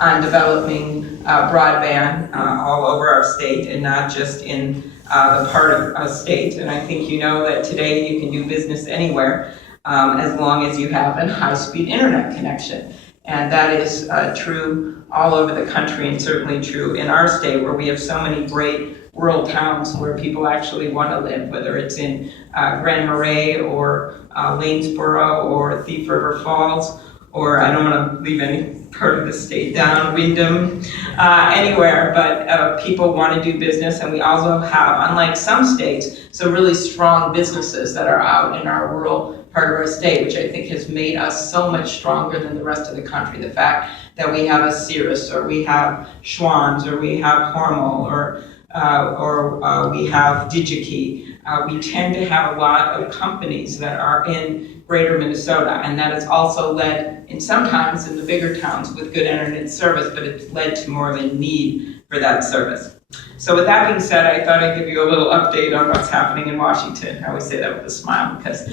on developing broadband all over our state and not just in the part of a state. And I think you know that today you can do business anywhere as long as you have a high-speed internet connection. And that is true all over the country, and certainly true in our state, where we have so many great rural towns where people actually want to live, whether it's in Grand Marais or Lanesboro or Thief River Falls, or I don't want to leave any part of the state down, Windham, anywhere, but people want to do business. And we also have, unlike some states, some really strong businesses that are out in our rural part of our state, which I think has made us so much stronger than the rest of the country. The fact that we have a Cirrus, or we have Schwann's, or we have Hormel, or we have DigiKey. We tend to have a lot of companies that are in greater Minnesota, and that has also led, sometimes in the bigger towns with good internet service, but it's led to more of a need for that service. So with that being said, I thought I'd give you a little update on what's happening in Washington. I always say that with a smile because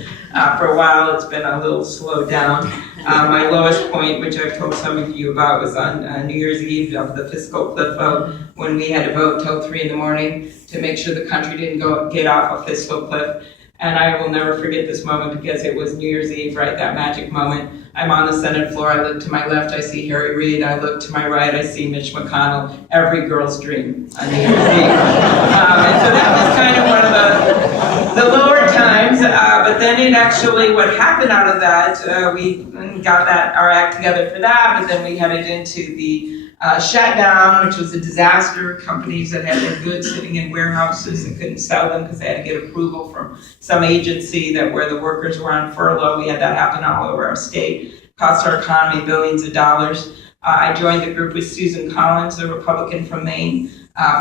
for a while it's been a little slowed down. My lowest point, which I've told some of you about, was on New Year's Eve of the fiscal cliff vote, when we had to vote till 3 in the morning to make sure the country didn't get off a fiscal cliff. And I will never forget this moment because it was New Year's Eve, right? That magic moment. I'm on the Senate floor. I look to my left, I see Harry Reid. I look to my right, I see Mitch McConnell. Every girl's dream on New Year's Eve. And so that was kind of one of the lower times. But then it actually, what happened out of that, we got our act together for that, but then we headed into the shutdown, which was a disaster. Companies that had their goods sitting in warehouses and couldn't sell them because they had to get approval from some agency where the workers were on furlough. We had that happen all over our state. Cost our economy billions of dollars. I joined the group with Susan Collins, a Republican from Maine.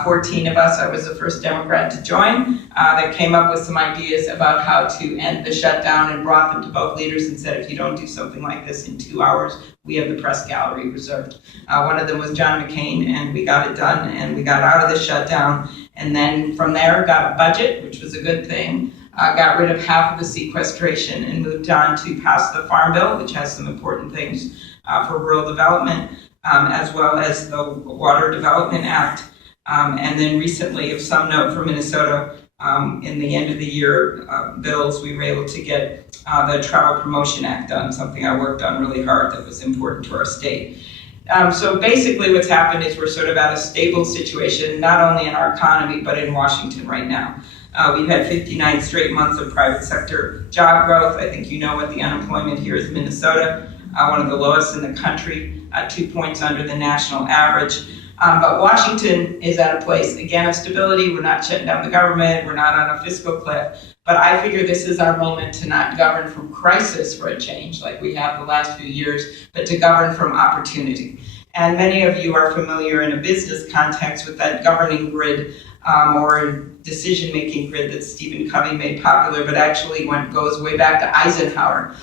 14 of us, I was the first Democrat to join, that came up with some ideas about how to end the shutdown and brought them to both leaders and said, if you don't do something like this in 2 hours, we have the press gallery reserved. One of them was John McCain, and we got it done, and we got out of the shutdown. And then from there, got a budget, which was a good thing. Got rid of half of the sequestration and moved on to pass the Farm Bill, which has some important things for rural development, as well as the Water Development Act. And then recently, of some note for Minnesota, in the end of the year bills, we were able to get the Travel Promotion Act done, something I worked on really hard that was important to our state. So basically what's happened is we're sort of at a stable situation, not only in our economy, but in Washington right now. We've had 59 straight months of private sector job growth. I think you know what the unemployment here is in Minnesota, one of the lowest in the country, 2 points under the national average. But Washington is at a place, again, of stability. We're not shutting down the government. We're not on a fiscal cliff. But I figure this is our moment to not govern from crisis for a change like we have the last few years, but to govern from opportunity. And many of you are familiar in a business context with that governing grid or decision-making grid that Stephen Covey made popular, but actually goes way back to Eisenhower.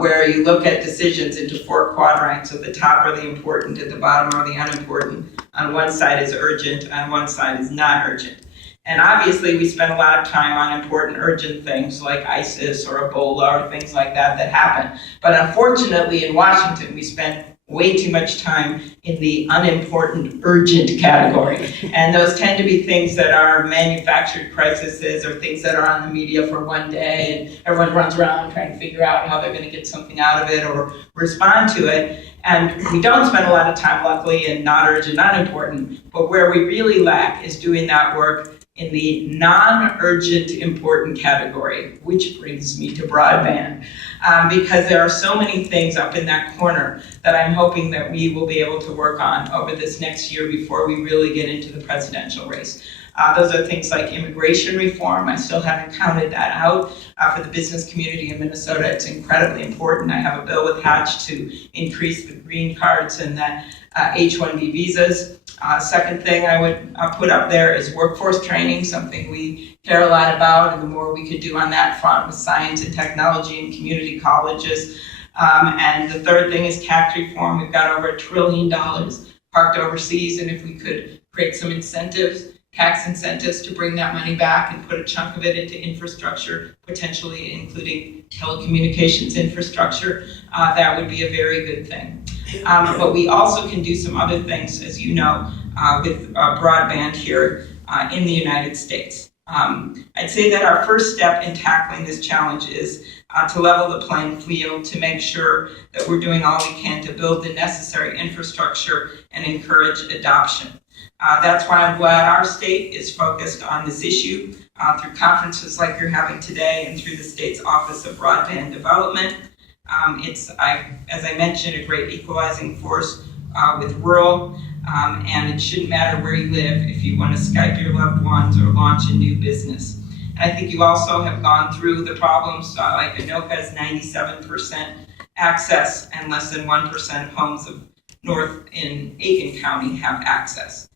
Where you look at decisions into 4 quadrants. At the top are the important, at the bottom are the unimportant. On one side is urgent, on one side is not urgent. And obviously we spend a lot of time on important urgent things like ISIS or Ebola or things like that happen. But unfortunately in Washington we spend way too much time in the unimportant urgent category. And those tend to be things that are manufactured crises or things that are on the media for one day and everyone runs around trying to figure out how they're going to get something out of it or respond to it. And we don't spend a lot of time, luckily, in not urgent, not important. But where we really lack is doing that work in the non-urgent important category, which brings me to broadband. Because there are so many things up in that corner that I'm hoping that we will be able to work on over this next year before we really get into the presidential race. Those are things like immigration reform. I still haven't counted that out. For the business community in Minnesota, it's incredibly important. I have a bill with Hatch to increase the green cards and the H-1B visas. Second thing I would put up there is workforce training, something we care a lot about, and the more we could do on that front with science and technology and community colleges. And the third thing is tax reform. We've got over $1 trillion parked overseas, and if we could create some incentives, tax incentives to bring that money back and put a chunk of it into infrastructure, potentially including telecommunications infrastructure, that would be a very good thing. But we also can do some other things, as you know, with broadband here in the United States. I'd say that our first step in tackling this challenge is to level the playing field, to make sure that we're doing all we can to build the necessary infrastructure and encourage adoption. That's why I'm glad our state is focused on this issue through conferences like you're having today and through the state's Office of Broadband Development. It's, as I mentioned, a great equalizing force with rural, and it shouldn't matter where you live if you want to Skype your loved ones or launch a new business. And I think you also have gone through the problems, like Anoka's 97% access and less than 1% of homes of north in Aiken County have access.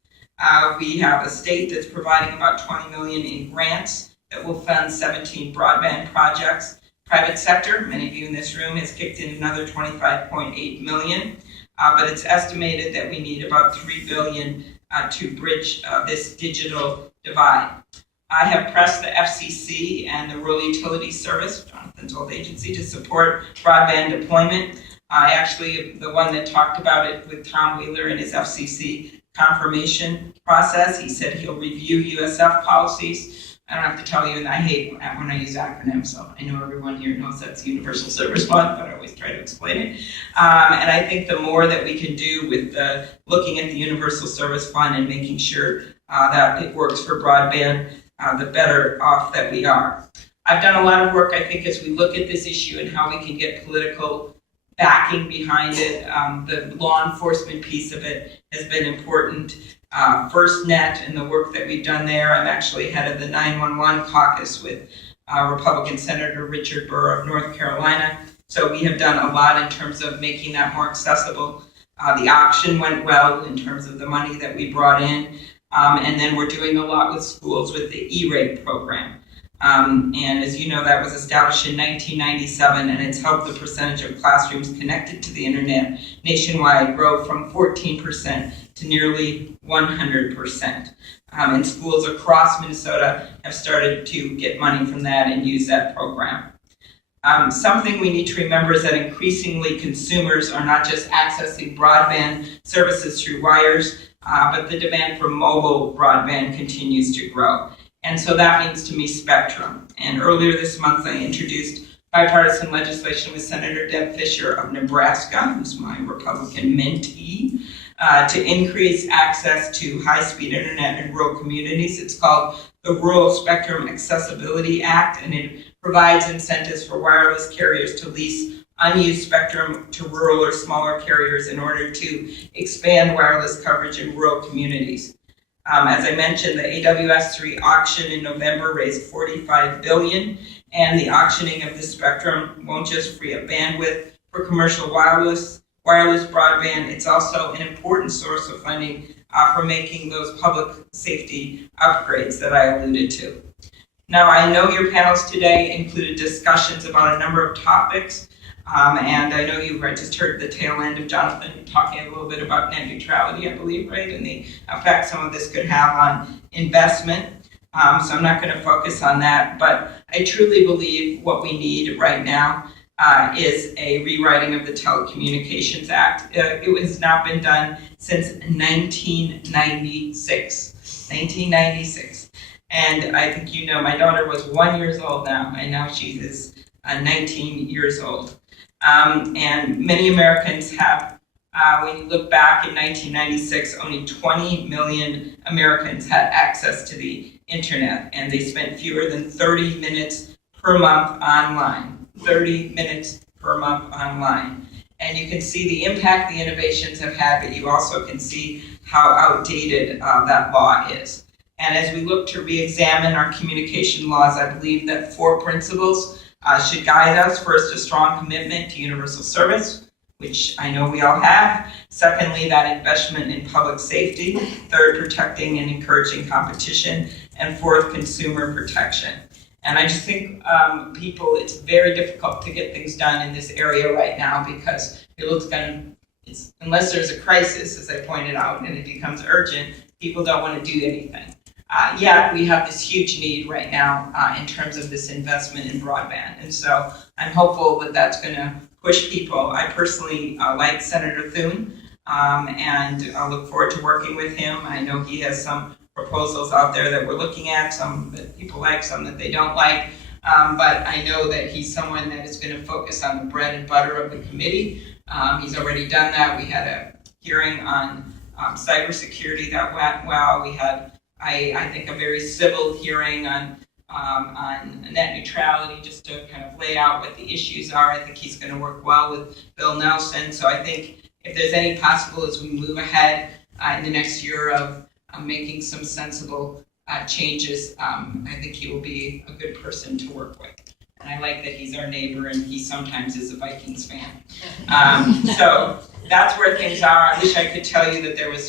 We have a state that's providing about $20 million in grants that will fund 17 broadband projects. Private sector, many of you in this room, has kicked in another $25.8 million, but it's estimated that we need about $3 billion to bridge this digital divide. I have pressed the FCC and the Rural Utilities Service, Jonathan's old agency, to support broadband deployment. I actually am the one that talked about it with Tom Wheeler in his FCC confirmation process. He said he'll review USF policies. I don't have to tell you, and I hate when I use acronyms, so I know everyone here knows that's Universal Service Fund, but I always try to explain it. And I think the more that we can do with looking at the Universal Service Fund and making sure that it works for broadband, the better off that we are. I've done a lot of work, I think, as we look at this issue and how we can get political backing behind it. The law enforcement piece of it has been important. FirstNet and the work that we've done there. I'm actually head of the 911 caucus with Republican Senator Richard Burr of North Carolina. So we have done a lot in terms of making that more accessible. The auction went well in terms of the money that we brought in. And then we're doing a lot with schools with the E-rate program. And as you know, that was established in 1997, and it's helped the percentage of classrooms connected to the internet nationwide grow from 14% to nearly 100%. And schools across Minnesota have started to get money from that and use that program. Something we need to remember is that increasingly consumers are not just accessing broadband services through wires, but the demand for mobile broadband continues to grow. And so that means to me spectrum. And earlier this month I introduced bipartisan legislation with Senator Deb Fischer of Nebraska, who's my Republican mentee, to increase access to high-speed internet in rural communities. It's called the Rural Spectrum Accessibility Act, and it provides incentives for wireless carriers to lease unused spectrum to rural or smaller carriers in order to expand wireless coverage in rural communities. As I mentioned, the AWS-3 auction in November raised $45 billion, and the auctioning of this spectrum won't just free up bandwidth for commercial wireless broadband, it's also an important source of funding for making those public safety upgrades that I alluded to. Now, I know your panels today included discussions about a number of topics, and I know you just heard the tail end of Jonathan talking a little bit about net neutrality, I believe, right, and the effect some of this could have on investment. So I'm not going to focus on that, but I truly believe what we need right now is a rewriting of the Telecommunications Act. It has not been done since 1996. 1996. And I think you know my daughter was 1 year old now, and now she is 19 years old. And many Americans have, when you look back in 1996, only 20 million Americans had access to the internet, and they spent fewer than 30 minutes per month online. 30 minutes per month online. And you can see the impact the innovations have had, but you also can see how outdated that law is. And as we look to re-examine our communication laws, I believe that 4 principles should guide us. First, a strong commitment to universal service, which I know we all have. Secondly, that investment in public safety. Third, protecting and encouraging competition. And fourth, consumer protection. And I just think it's very difficult to get things done in this area right now because unless there's a crisis, as I pointed out, and it becomes urgent, people don't want to do anything. Yet we have this huge need right now in terms of this investment in broadband. And so I'm hopeful that that's going to push people. I personally like Senator Thune, and I look forward to working with him. I know he has some proposals out there that we're looking at, some that people like, some that they don't like. But I know that he's someone that is going to focus on the bread and butter of the committee. He's already done that. We had a hearing on cybersecurity that went well. We had, I think, a very civil hearing on net neutrality, just to kind of lay out what the issues are. I think he's going to work well with Bill Nelson. So I think if there's any possible as we move ahead in the next year of making some sensible changes, I think he will be a good person to work with. And I like that he's our neighbor and he sometimes is a Vikings fan. So that's where things are. I wish I could tell you that there was